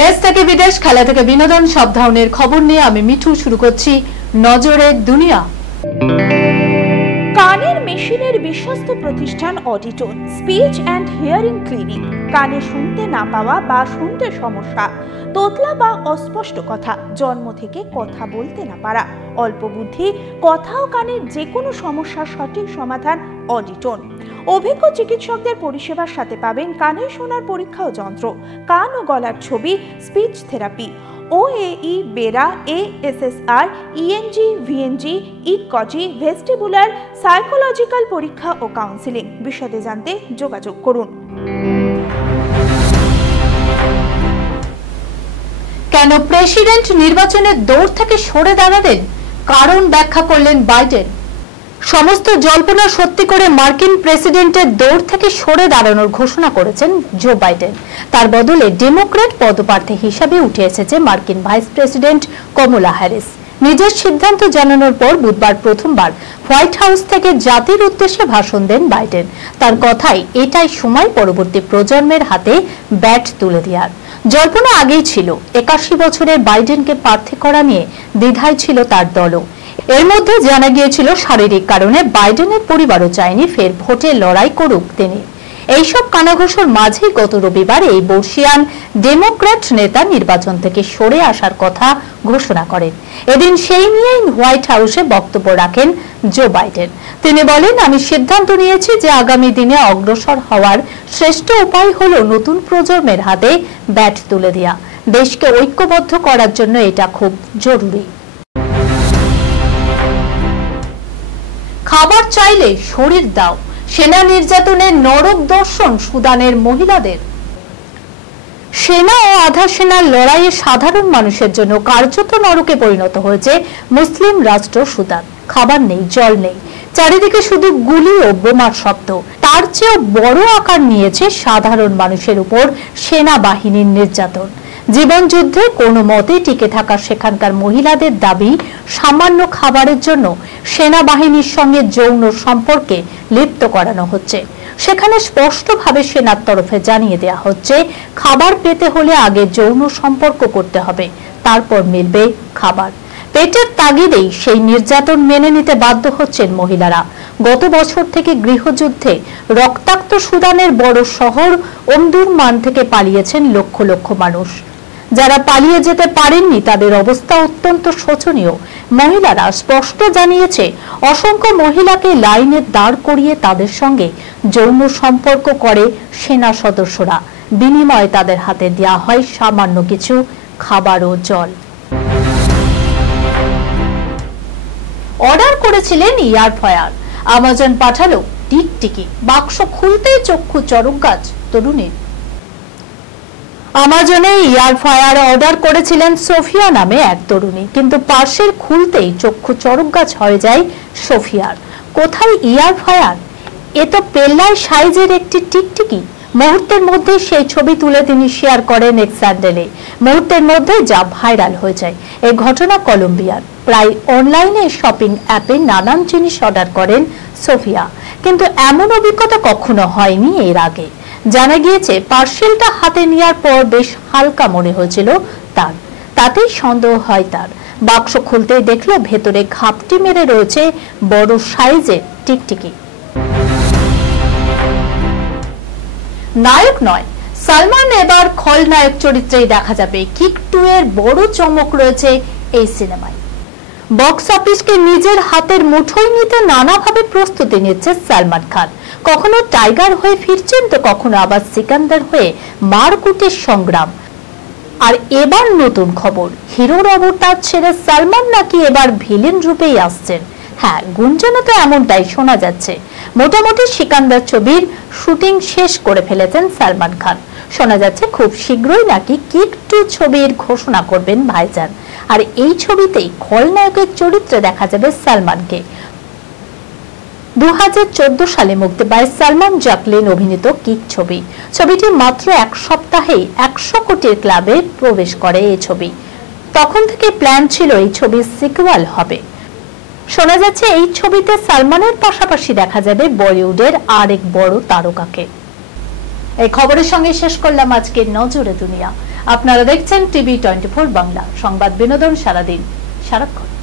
দেশ থেকে বিদেশ, খেলা থেকে বিনোদন, সব ধরনের খবর নিয়ে আমি মিঠু শুরু করছি নজরে দুনিয়া। কানের মেশিনের বিশ্বস্ত প্রতিষ্ঠান অডিটন, স্পিচ অ্যান্ড হিয়ারিং ক্লিনিক। কানে শুনতে না পাওয়া বা শুনতে সমস্যা, তোতলা বা অস্পষ্ট কথা, জন্ম থেকে কথা বলতে না পারা, অল্প বুদ্ধি, কথা ও কানের যে কোনো সমস্যার সঠিক সমাধান অডিটন। অভিজ্ঞ চিকিৎসকদের পরিষেবার সাথে পাবেন কানে শোনার পরীক্ষা ও যন্ত্র, কান ও গলার ছবি, speech therapy, OAE, BERA, ASSR, ENG, VNG, ইকজি, ভেস্টিবুলার, সাইকোলজিক্যাল পরীক্ষা ও কাউন্সিলিং। বিশদে জানতে যোগাযোগ করুন। কেন প্রেসিডেন্ট নির্বাচনের দৌড় থেকে সরে দাঁড়ালেন, কারণ ব্যাখ্যা করলেন বাইডেন। সমস্ত জল্পনা সত্যি করে মার্কিন প্রেসিডেন্টের দৌড় থেকে সরে দাঁড়ানোর ঘোষণা করেছেন জো বাইডেন। তার বদলে ডেমোক্র্যাট পদপ্রার্থী হিসাবে উঠে এসেছে মার্কিন ভাইস প্রেসিডেন্ট কমলা হ্যারিস। নিজের সিদ্ধান্ত জানানোর পর বুধবার প্রথমবার হোয়াইট হাউস থেকে জাতির উদ্দেশ্যে ভাষণ দেন বাইডেন। তার কথাই এটাই সময় পরবর্তী প্রজন্মের হাতে ব্যাট তুলে দেওয়ার। জল্পনা আগেই ছিল, 81 বছরের বাইডেনকে প্রার্থী করা নিয়ে দ্বিধায় ছিল তার দলও। এর মধ্যে জানা গিয়েছিল শারীরিক কারণে বাইডেনের পরিবারও চায়নি ফের ভোটে লড়াই করুক তিনি। এইসব কানাঘুষোর মাঝেই গত রবিবার এই বর্ষিয়ান ডেমোক্র্যাট নেতা নির্বাচন থেকে সরে আসার কথা ঘোষণা করেন। এদিন সেই নিয়েই হোয়াইট হাউসে বক্তব্য রাখেন জো বাইডেন। তিনি বলেন, আমি সিদ্ধান্ত নিয়েছি যে আগামী দিনে অগ্রসর হওয়ার শ্রেষ্ঠ উপায় হলো নতুন প্রজন্মের হাতে ব্যাট তুলে দেওয়া। দেশকে ঐক্যবদ্ধ করার জন্য এটা খুব জরুরি। খাবার চাইলে শরীর দাও, সেনা নির্যাতনের নরক দর্শন সুদানের মহিলাদের। সেনা ও আধা সেনার লড়াইয়ে সাধারণ মানুষের জন্য কার্যত নরকে পরিণত হয়েছে মুসলিম রাষ্ট্র সুদান। খাবার নেই, জল নেই, চারিদিকে শুধু গুলি ও বোমার শব্দ। তার চেয়েও বড় আকার নিয়েছে সাধারণ মানুষের উপর সেনাবাহিনীর নির্যাতন। জীবন যুদ্ধে কোনো মতে টিকে থাকা সেখানকার মহিলাদের দাবি, সামান্য খাবারের জন্য সেনাবাহিনীর সঙ্গে যৌন সম্পর্কে লিপ্ত করানো হচ্ছে। সেখানে স্পষ্টভাবে সেনার তরফে জানিয়ে দেওয়া হচ্ছে, খাবার পেতে হলে আগে যৌন সম্পর্ক করতে হবে, তারপর মিলবে খাবার। পেটের তাগিদেই সেই নির্যাতন মেনে নিতে বাধ্য হচ্ছেন মহিলারা। গত বছর থেকে গৃহযুদ্ধে রক্তাক্ত সুদানের বড় শহর ওমদুরমান থেকে পালিয়েছেন লক্ষ লক্ষ মানুষ। যারা পালিয়ে যেতে পারেননি তাদের অবস্থা অত্যন্ত শোচনীয়। মহিলারা স্পষ্ট জানিয়েছে, অসংখ্য মহিলাকে লাইনে দাঁড় করিয়ে তাদের সঙ্গে যৌন সম্পর্ক করে সেনা সদস্যরা। বিনিময়ে তাদের হাতে দেওয়া হয় সামান্য কিছু খাবার ও জল। অর্ডার করেছিলেন ইয়ার ফ্রায়ার, আমাজন পাঠালো টিকটিকি। বাক্স খুলতেই চক্ষু চরক গাছ তরুণীর। আমাজনে ইয়ার ফ্রায়ার অর্ডার করেছিলেন সোফিয়া নামে এক তরুণী, কিন্তু পার্সেল খুলতেই চক্ষু চরক গাছ হয়ে যায় সোফিয়ার। কোথায় ইয়ার ফ্রায়ার? এ তো পেল্লাই সাইজের একটি টিকটিকি। মুহূর্তের মধ্যে সেই ছবি তুলে তিনি শেয়ার করেন এক্স হ্যান্ডেলে। মুহূর্তের মধ্যে যা ভাইরাল হয়ে যায়। এই ঘটনা কলম্বিয়ার। প্রায় অনলাইনে শপিং অ্যাপে নানান জিনিস অর্ডার করেন সোফিয়া, কিন্তু এমন অভিজ্ঞতা কখনো হয়নি এর আগে। জানা গিয়েছে, পার্সেলটা হাতে নেওয়ার পর বেশ হালকা মনে হয়েছিল তার। তাতেই সন্দেহ হয় তার। বাক্স খুলতেই দেখলো ভেতরে ঘাপটি মেরে রয়েছে বড় সাইজের টিকটিকি। নায়ক নয়, সালমান এবার খলনায়ক চরিত্রেই দেখা যাবে। কিক 2 এর বড় চমক রয়েছে এই সিনেমায়। বক্স অফিসকে নিজের হাতের মুঠোয় নিতে নানাভাবে প্রস্তুতি নিচ্ছে সালমান খান। কখনো টাইগার হয়ে ফিরছেন, তো কখনো আবার সিকান্দার হয়ে মারকুটের সংগ্রাম। আর এবার নতুন খবর, হিরোর অবতার ছেড়ে সালমান নাকি এবার ভিলেন রূপেই আসছেন। হ্যাঁ, গুঞ্জনে তো এমনটাই শোনা যাচ্ছে। মোটামুটি সিকান্দার ছবির শুটিং শেষ করে ফেলেছেন সালমান খান। শোনা যাচ্ছে খুব শীঘ্রই নাকি কিক 2 ছবির ঘোষণা করবেন ভাইজান। আর এই ছবিতেই খলনায়কের চরিত্রে দেখা যাবে সালমানকে। 2014 সালে মুক্তি পায় সালমান জ্যাকলিন অভিনীত কিক ছবি। ছবিটি মাত্র এক সপ্তাহেই 100 কোটির ক্লাবে প্রবেশ করে এই ছবি। তখন থেকে প্ল্যান ছিল এই ছবির সিকুয়াল হবে। শোনা যাচ্ছে এই ছবিতে সালমানের পাশাপাশি দেখা যাবে বলিউডের আরেক বড় তারকাকে। এই খবরের সঙ্গে শেষ করলাম আজকের নজরে দুনিয়া। আপনারা দেখছেন টিভি 24 বাংলা, সংবাদ বিনোদন সারাদিন সারাক্ষণ।